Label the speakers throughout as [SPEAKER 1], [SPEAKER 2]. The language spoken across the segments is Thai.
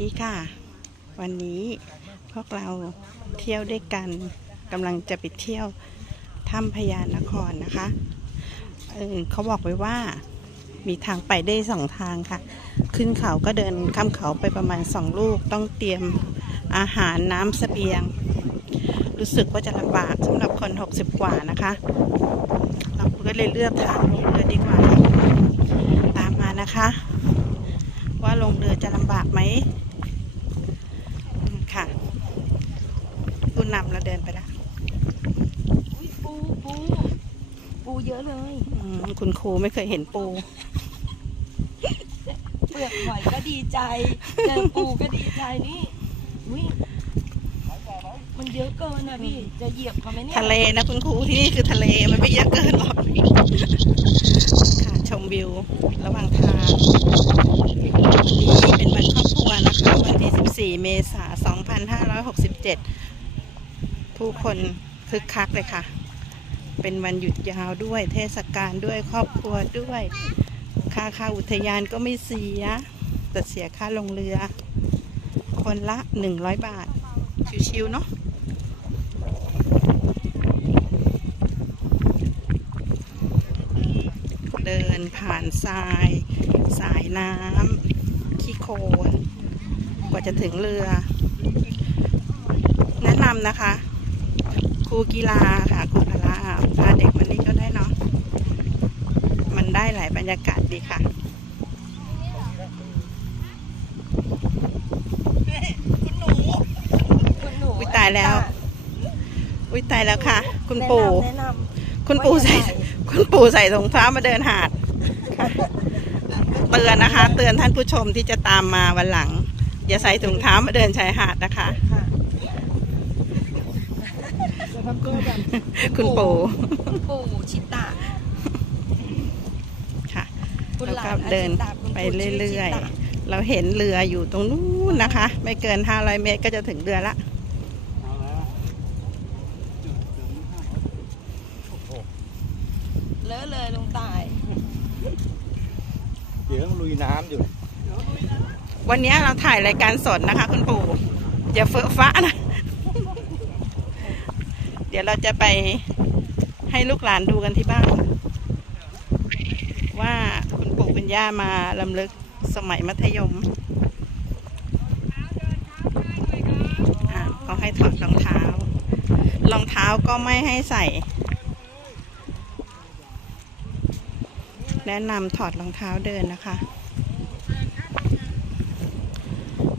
[SPEAKER 1] ดีค่ะ วันนี้พวกเราเที่ยวด้วยกันกำลังจะไปเที่ยวถ้ำพญานครนะคะเออเขาบอกไว้ว่ามีทางไปได้สองทางค่ะ ขึ้นเขาก็เดินข้ามเขาไปประมาณสองลูก ต้องเตรียมอาหารน้ำสเสบียง รู้สึกว่าจะลำบากสำหรับคน 60 กว่านะคะ เราก็เลยเลือกทางลงเรือดีกว่า ตามมานะคะ ว่าลงเรือจะลำบากไหมอืมค่ะผู้นำเราเดินไปแล้ว
[SPEAKER 2] อุ๊ยปูปู ปูเยอะเลย
[SPEAKER 1] อืมคุณครูไม่เคยเห็นปู
[SPEAKER 2] เปลือกหอยก็ดีใจเจอปูก็ดีใจนี่อุ้ยมันเยอะเกินอะพี่จะเหยียบเขาไหมเนี่ย
[SPEAKER 1] ทะเลนะคุณครูที่นี่คือทะเลมันไม่เยอะเกินหรอกค่ะชมวิวระหว่างทางวันนี้เป็นวันครอบครัวนะคะวันที่ 14 เมษายน 2567 ผู้คนคึกคักเลยค่ะ เป็นวันหยุดยาวด้วยเทศกาลด้วยครอบครัวด้วย ค่าค่าอุทยานก็ไม่เสียแต่เสียค่าลงเรือ คนละ 100 บาท ชิวๆเนาะเดินผ่านทราย สายน้ำขี้โคลนกว่าจะถึงเรือ แนะนำนะคะ ครูกีฬาค่ะครูพละ พาเด็กมานี่ก็ได้เนาะ มันได้หลายบรรยากาศดีค่ะ
[SPEAKER 2] คุณหนู
[SPEAKER 1] อุ๊ยตายแล้ว อุ้ยตายแล้วค่ะ คุณปู่
[SPEAKER 2] แนะนำ
[SPEAKER 1] คุณปู่ใส่ คุณปู่ใส่รองเท้ามาเดินหาด เตือนนะคะ เตือนท่านผู้ชมที่จะตามมาวันหลัง อย่าใส่ถุงเท้ามาเดินชายหาดนะคะ
[SPEAKER 2] ค่ะ
[SPEAKER 1] คุณปู่
[SPEAKER 2] คุณปู่ชิตะ
[SPEAKER 1] ค่ะ
[SPEAKER 2] คุณ
[SPEAKER 1] แล้ว
[SPEAKER 2] หลา
[SPEAKER 1] ก็
[SPEAKER 2] นอา
[SPEAKER 1] เดิน
[SPEAKER 2] ชิตะคุณ
[SPEAKER 1] ไป
[SPEAKER 2] ปู่ชื่
[SPEAKER 1] เรื่อย
[SPEAKER 2] ชิตะ
[SPEAKER 1] ๆเราเห็นเรืออยู่ตรงนู้นนะคะ ไม่เกิน 500 เมตรก็จะถึงเรือละ
[SPEAKER 2] เลอะเลยลุงตาย
[SPEAKER 3] เดี๋ยวต้องลุยน้ำอยู่
[SPEAKER 1] วันนี้เราถ่ายรายการสดนะคะ คุณปู่อย่าเฟอะฟ้านะเดี๋ยวเราจะไปให้ลูกหลานดูกันที่บ้าน ว่าคุณปู่คุณย่ามาลำลึกสมัยมัธยมอ่าเขาให้ถอดรองเท้า รองเท้าก็ไม่ให้ใส่ แนะนำถอดรองเท้าเดินนะคะ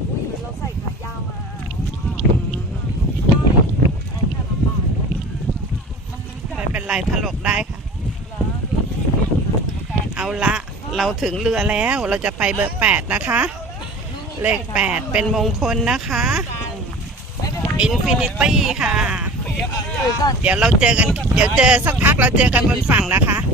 [SPEAKER 2] อุ้ยเราใส่ขายาวมา
[SPEAKER 1] ไม่ เป็นไรถลกได้ค่ะ
[SPEAKER 2] เอา
[SPEAKER 1] ละเราถึงเรือแล้วเราจะไปเบอร์แปดนะคะ เลขแปดเป็นมงคลนะคะอินฟินิตี้ค่ะ เดี๋ยวเราเจอกัน เดี๋ยวเจอสักพักเราเจอกันบนฝั่งนะคะ